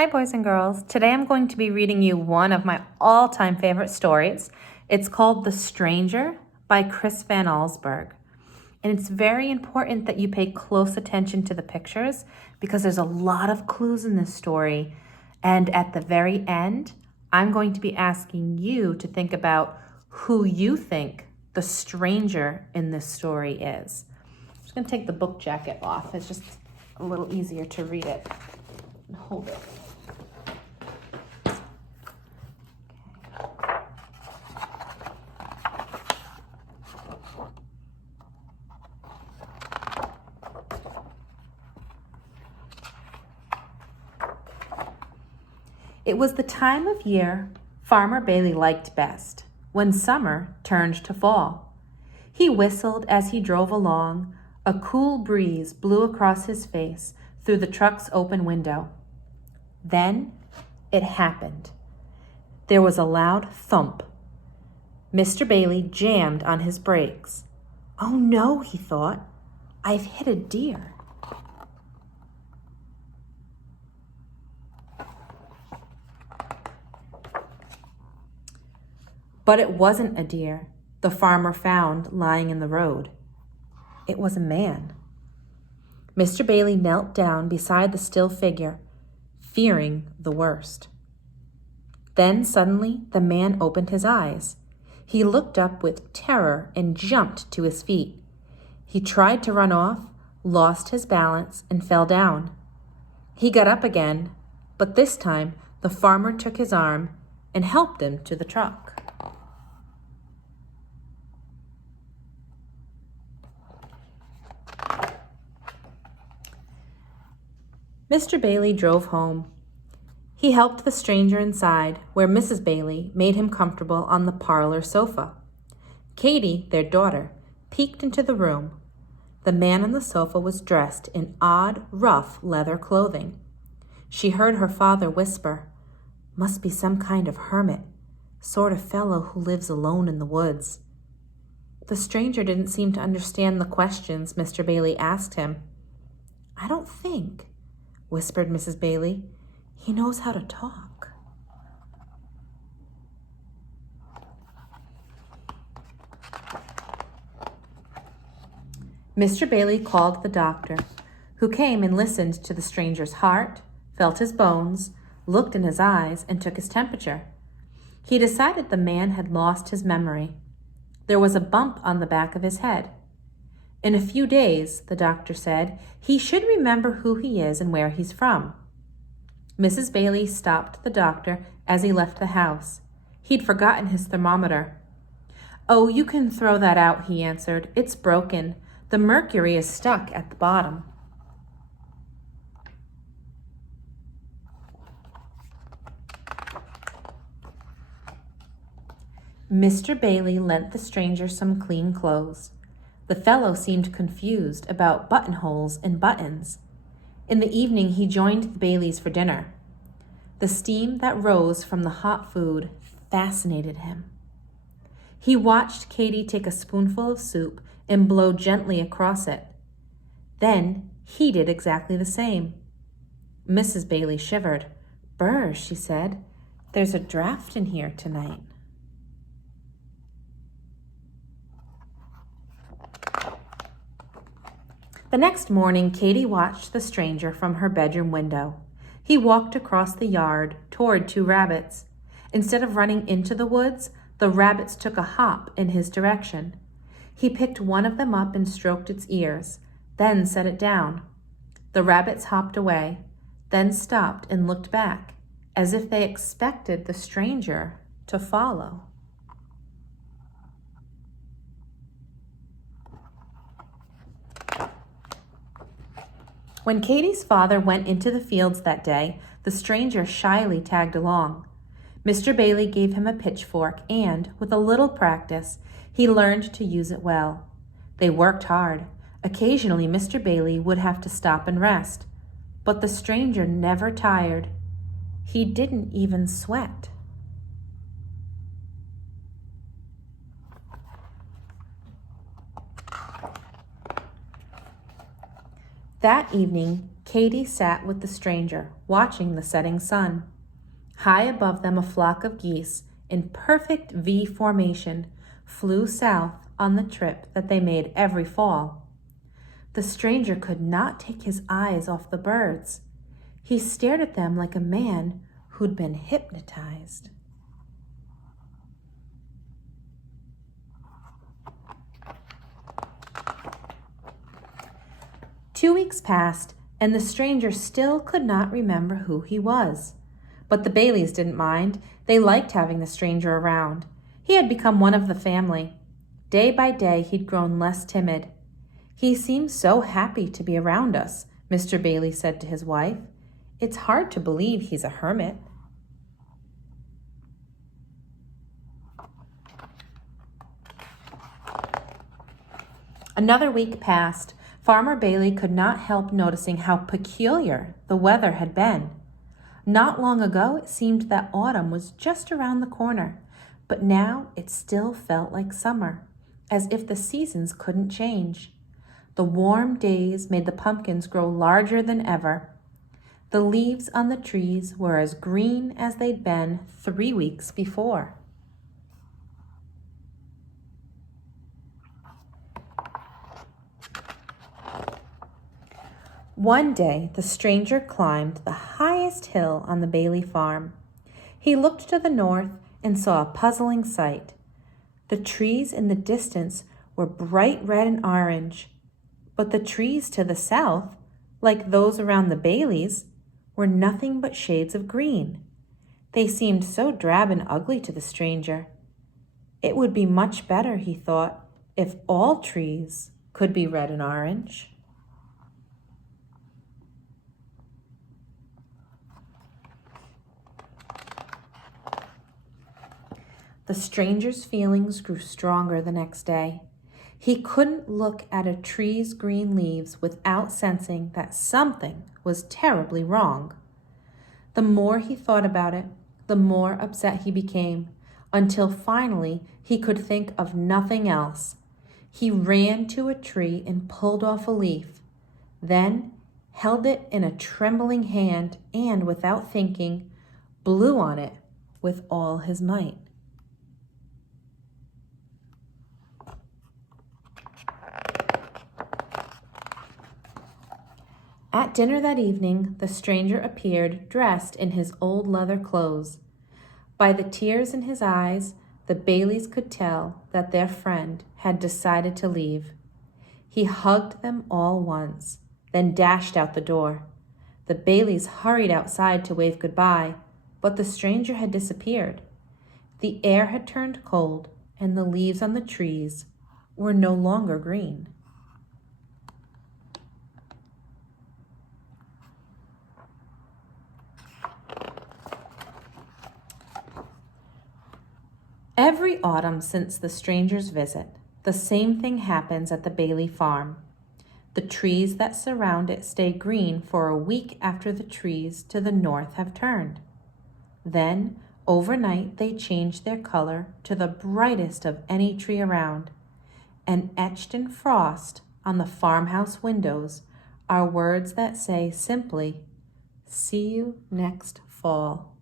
Hi, boys and girls. Today I'm going to be reading you one of my all-time favorite stories. It's called The Stranger by Chris Van Allsburg. And it's very important that you pay close attention to the pictures because there's a lot of clues in this story. And at the very end, I'm going to be asking you to think about who you think the stranger in this story is. I'm just going to take the book jacket off. It's just a little easier to read it and hold it. It was the time of year Farmer Bailey liked best, when summer turned to fall. He whistled as he drove along. A cool breeze blew across his face through the truck's open window. Then it happened. There was a loud thump. Mr. Bailey jammed on his brakes. Oh no, he thought. I've hit a deer. But it wasn't a deer the farmer found lying in the road. It was a man. Mr. Bailey knelt down beside the still figure, fearing the worst. Then suddenly the man opened his eyes. He looked up with terror and jumped to his feet. He tried to run off, lost his balance, and fell down. He got up again, but this time the farmer took his arm and helped him to the truck. Mr. Bailey drove home. He helped the stranger inside, where Mrs. Bailey made him comfortable on the parlor sofa. Katie, their daughter, peeked into the room. The man on the sofa was dressed in odd, rough leather clothing. She heard her father whisper, "Must be some kind of hermit, sort of fellow who lives alone in the woods." The stranger didn't seem to understand the questions Mr. Bailey asked him. "I don't think," whispered Mrs. Bailey. "He knows how to talk." Mr. Bailey called the doctor, who came and listened to the stranger's heart, felt his bones, looked in his eyes, and took his temperature. He decided the man had lost his memory. There was a bump on the back of his head. In a few days, the doctor said, he should remember who he is and where he's from. Mrs. Bailey stopped the doctor as he left the house. He'd forgotten his thermometer. "Oh, you can throw that out," he answered. "It's broken. The mercury is stuck at the bottom." Mr. Bailey lent the stranger some clean clothes. The fellow seemed confused about buttonholes and buttons. In the evening, he joined the Baileys for dinner. The steam that rose from the hot food fascinated him. He watched Katie take a spoonful of soup and blow gently across it. Then he did exactly the same. Mrs. Bailey shivered. "Brr," she said, "there's a draft in here tonight." The next morning, Katie watched the stranger from her bedroom window. He walked across the yard toward two rabbits. Instead of running into the woods, the rabbits took a hop in his direction. He picked one of them up and stroked its ears, then set it down. The rabbits hopped away, then stopped and looked back, as if they expected the stranger to follow. When Katie's father went into the fields that day, the stranger shyly tagged along. Mr. Bailey gave him a pitchfork and, with a little practice, he learned to use it well. They worked hard. Occasionally, Mr. Bailey would have to stop and rest, but the stranger never tired. He didn't even sweat. That evening, Katy sat with the stranger, watching the setting sun. High above them, a flock of geese, in perfect V formation, flew south on the trip that they made every fall. The stranger could not take his eyes off the birds. He stared at them like a man who'd been hypnotized. Two weeks passed, and the stranger still could not remember who he was. But the Baileys didn't mind. They liked having the stranger around. He had become one of the family. Day by day, he'd grown less timid. "He seems so happy to be around us," Mr. Bailey said to his wife. "It's hard to believe he's a hermit." Another week passed. Farmer Bailey could not help noticing how peculiar the weather had been. Not long ago, it seemed that autumn was just around the corner, but now it still felt like summer, as if the seasons couldn't change. The warm days made the pumpkins grow larger than ever. The leaves on the trees were as green as they'd been 3 weeks before. One day, the stranger climbed the highest hill on the Bailey farm. He looked to the north and saw a puzzling sight. The trees in the distance were bright red and orange, but the trees to the south, like those around the Baileys, were nothing but shades of green. They seemed so drab and ugly to the stranger. It would be much better, he thought, if all trees could be red and orange. The stranger's feelings grew stronger the next day. He couldn't look at a tree's green leaves without sensing that something was terribly wrong. The more he thought about it, the more upset he became, until finally he could think of nothing else. He ran to a tree and pulled off a leaf, then held it in a trembling hand and, without thinking, blew on it with all his might. At dinner that evening, the stranger appeared dressed in his old leather clothes. By the tears in his eyes, the Baileys could tell that their friend had decided to leave. He hugged them all once, then dashed out the door. The Baileys hurried outside to wave goodbye, but the stranger had disappeared. The air had turned cold, and the leaves on the trees were no longer green. Every autumn since the stranger's visit, the same thing happens at the Bailey farm. The trees that surround it stay green for a week after the trees to the north have turned. Then, overnight, they change their color to the brightest of any tree around. And etched in frost on the farmhouse windows are words that say simply, "See you next fall."